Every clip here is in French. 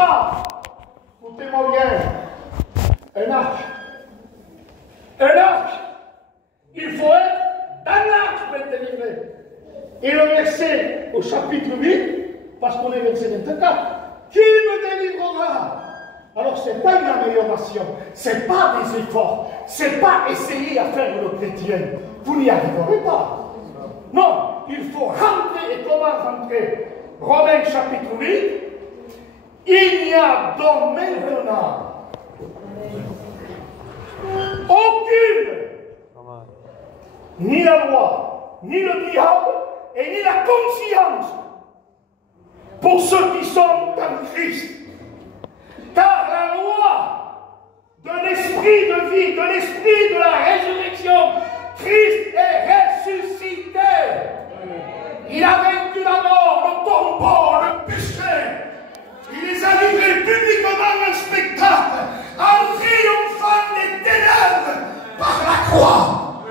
sera, écoutez-moi bien, un arche. Un arche. Il faut être dans l'arche pour être délivré. Et le verset au chapitre 8, parce qu'on est verset 24, qui me délivrera? Alors ce n'est pas une amélioration, ce n'est pas des efforts, ce n'est pas essayer à faire le chrétien. Vous n'y arriverez pas. Non, il faut rentrer. Et comment rentrer? Romains chapitre 8, il n'y a donc maintenant aucune, ni la loi, ni le diable, et ni la conscience pour ceux qui sont en Christ. Car la loi de l'esprit de vie, de l'esprit de la résurrection, Christ est ressuscité. Il a vaincu la mort, le tombeau, le péché. Il les a livrés publiquement en spectacle, en triomphant des ténèbres par la croix.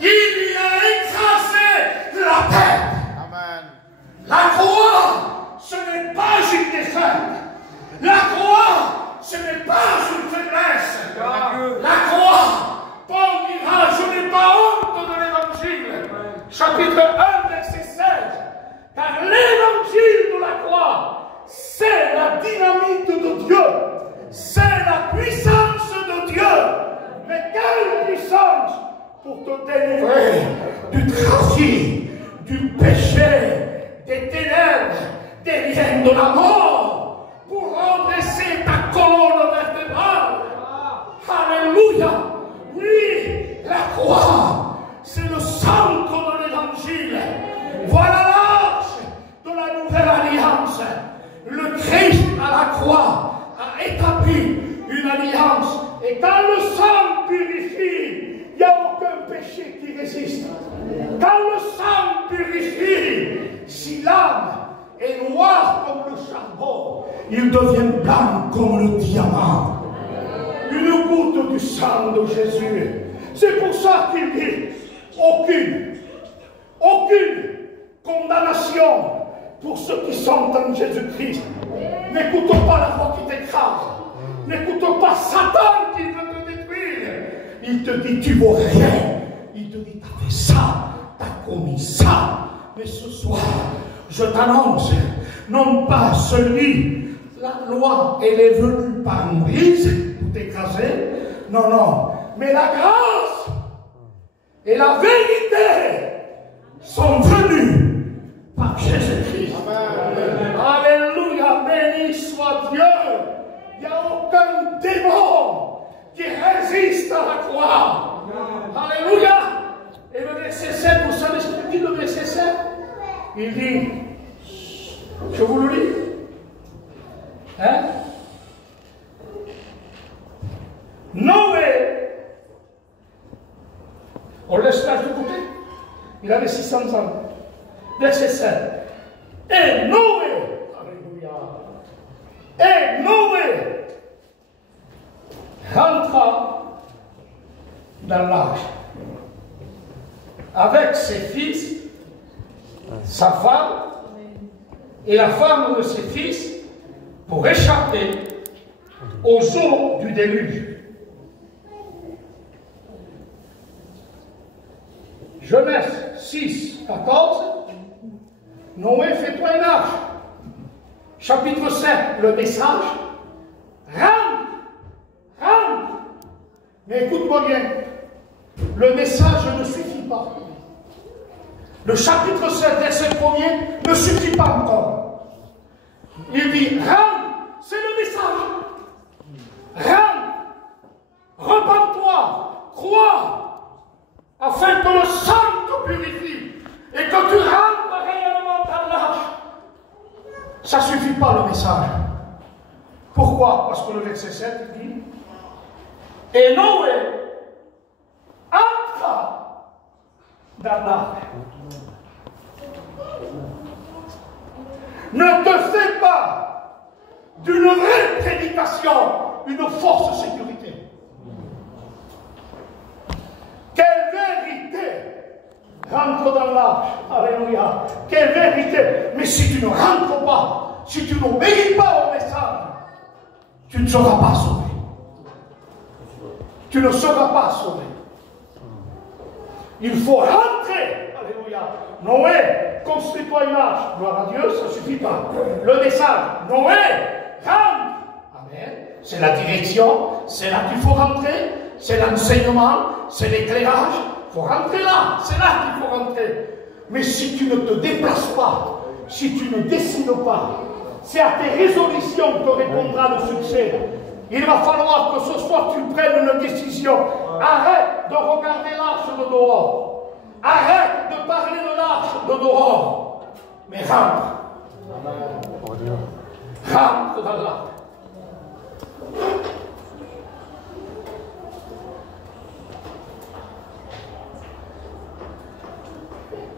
Il lui a écrasé la tête. Amen. La croix, ce n'est pas une défaite. La croix, ce n'est pas une faiblesse. La croix, Paul dira, je n'ai pas honte de l'évangile. Chapitre 1, verset 16. Car l'évangile de la croix, c'est la dynamite de Dieu. C'est la puissance de Dieu. Mais quelle puissance pour te délivrer du trafic, du péché, des ténèbres, des liens de la mort, pour redresser ta colonne vertébrale. Alléluia. Oui, la croix, c'est le centre de l'évangile. Voilà l'arche de la nouvelle alliance. Le Christ à la croix a établi une alliance. Et quand le sang purifie, il n'y a aucun péché qui résiste. Quand le sang purifie, si l'âme est noire comme le charbon, il devient blanc comme le diamant. Une goutte du sang de Jésus. C'est pour ça qu'il dit aucune condamnation pour ceux qui sont en Jésus-Christ. N'écoute pas la voix qui t'écrase. N'écoute pas Satan qui veut te détruire. Il te dit tu vaux rien. Il te dit t'as fait ça, t'as commis ça. Mais ce soir, je t'annonce, non pas celui, la loi elle est venue par Moïse pour t'écraser. Non, non. Mais la grâce et la vérité sont venues par Jésus-Christ. Alléluia, béni soit Dieu. Il n'y a aucun démon qui résiste à la croix. Alléluia. Et le verset 7, vous savez ce qu'il dit le verset 7? Il dit, je vous le lis. Hein? Noé, on laisse l'âge de côté, il avait 600 ans. Verset 7. Et Noé, alléluia, et Noé rentra dans l'arche avec ses fils, sa femme et la femme de ses fils pour échapper aux eaux du déluge. Genèse 6, 14, Noé fait-toi une arche. Chapitre 7, le message, rentre. Mais écoute-moi bien, le message ne suffit pas. Le chapitre 7, verset 1er, ne suffit pas encore. Il dit, rentre, c'est le message. Rentre, repens-toi, crois, afin que le sang te purifie et que tu rentres réellement dans l'arche. Ça ne suffit pas le message. Pourquoi? Parce que le verset 7 dit, et Noé entra dans l'arche. Ne te fais pas d'une vraie prédication une fausse sécurité. Quelle vérité rentre dans l'arche. Alléluia. Quelle vérité. Mais si tu ne rentres pas, si tu n'obéis pas au message, tu ne seras pas sauvé. Tu ne seras pas sauvé. Il faut rentrer. Alléluia. Noé, construis-toi une arche. Gloire à Dieu, ça ne suffit pas. Le message, Noé, rentre. Amen. C'est la direction, c'est là qu'il faut rentrer, c'est l'enseignement, c'est l'éclairage. Il faut rentrer là, c'est là qu'il faut rentrer. Mais si tu ne te déplaces pas, si tu ne décides pas, c'est à tes résolutions que répondra le succès. Il va falloir que ce soir tu prennes une décision. Arrête de regarder l'arche de dehors. Arrête de parler de l'arche de dehors. Mais rentre. Rentre dans l'arche.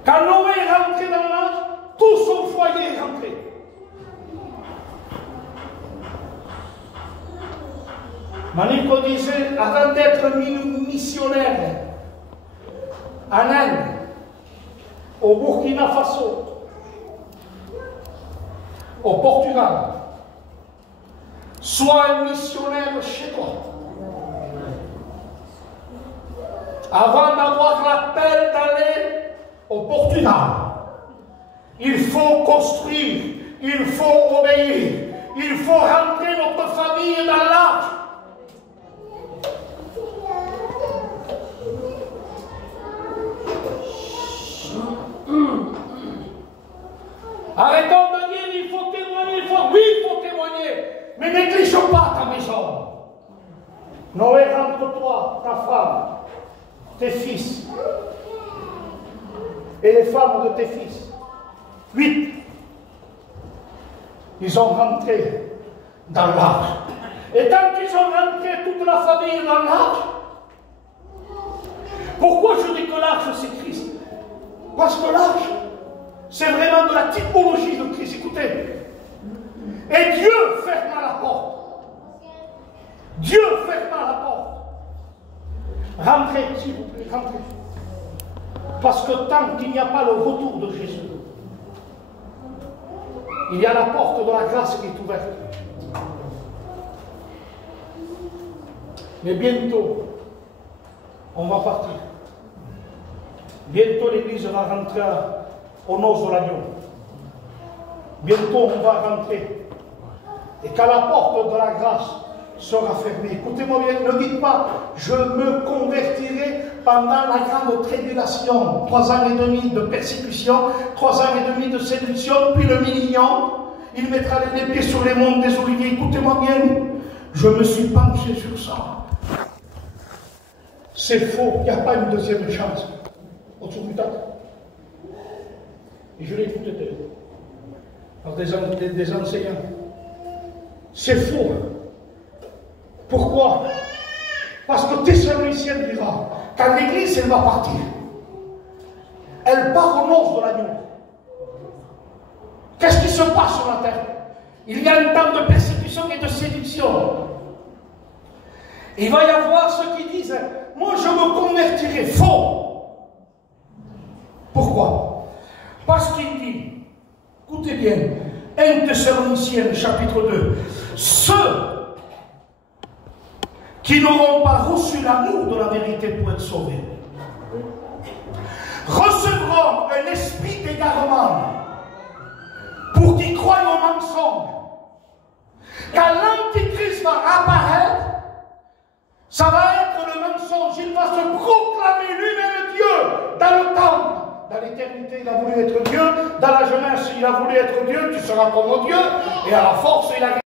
Quand Noé est rentré dans l'arche, tout son foyer est rentré. Manico disait, avant d'être missionnaire en Inde, au Burkina Faso, au Portugal, sois un missionnaire chez toi. Avant d'avoir l'appel d'aller au Portugal, il faut construire, il faut obéir, il faut rentrer notre famille dans l'arche. Arrêtons de dire il faut témoigner, oui, il faut témoigner, mais néglige pas ta maison. Noé, rentre-toi, ta femme, tes fils, et les femmes de tes fils. 8. Ils ont rentré dans l'arche. Et quand ils ont rentré toute la famille dans l'arche, pourquoi je dis que l'arche c'est Christ? Parce que l'arche, c'est vraiment de la typologie de Christ. Écoutez. Et Dieu ferma la porte. Dieu ferma la porte. Rentrez, s'il vous plaît, rentrez. Parce que tant qu'il n'y a pas le retour de Jésus, il y a la porte de la grâce qui est ouverte. Mais bientôt, on va partir. Bientôt, l'Église va rentrer aux noces de l'agneau. Bientôt, on va rentrer. Et quand la porte de la grâce sera fermée, écoutez-moi bien, ne dites pas, je me convertirai pendant la grande tribulation. 3 ans et demi de persécution, 3 ans et demi de séduction, puis le millénium. Il mettra les pieds sur les monts des Oliviers. Écoutez-moi bien, je me suis penché sur ça. C'est faux, il n'y a pas une deuxième chance. Autour du tas. Et je l'ai écouté par des enseignants. C'est faux. Pourquoi? Parce que Thessaloniciens dira, quand l'Église elle va partir, elle part aux noces de l'agneau. Qu'est-ce qui se passe sur la terre? Il y a un temps de persécution et de séduction. Il va y avoir ceux qui disent, moi je me convertirai. Faux. Pourquoi? Parce qu'il dit, écoutez bien, 1 Thessaloniciens chapitre 2, ceux qui n'auront pas reçu l'amour de la vérité pour être sauvés recevront un esprit d'égarement pour qu'ils croient au mensonge. Quand l'Antichrist va apparaître, ça va être le mensonge. Il va se proclamer lui-même Dieu dans le temple. Dans l'éternité, il a voulu être Dieu. Dans la jeunesse, il a voulu être Dieu. Tu seras comme Dieu. Et à la force, il a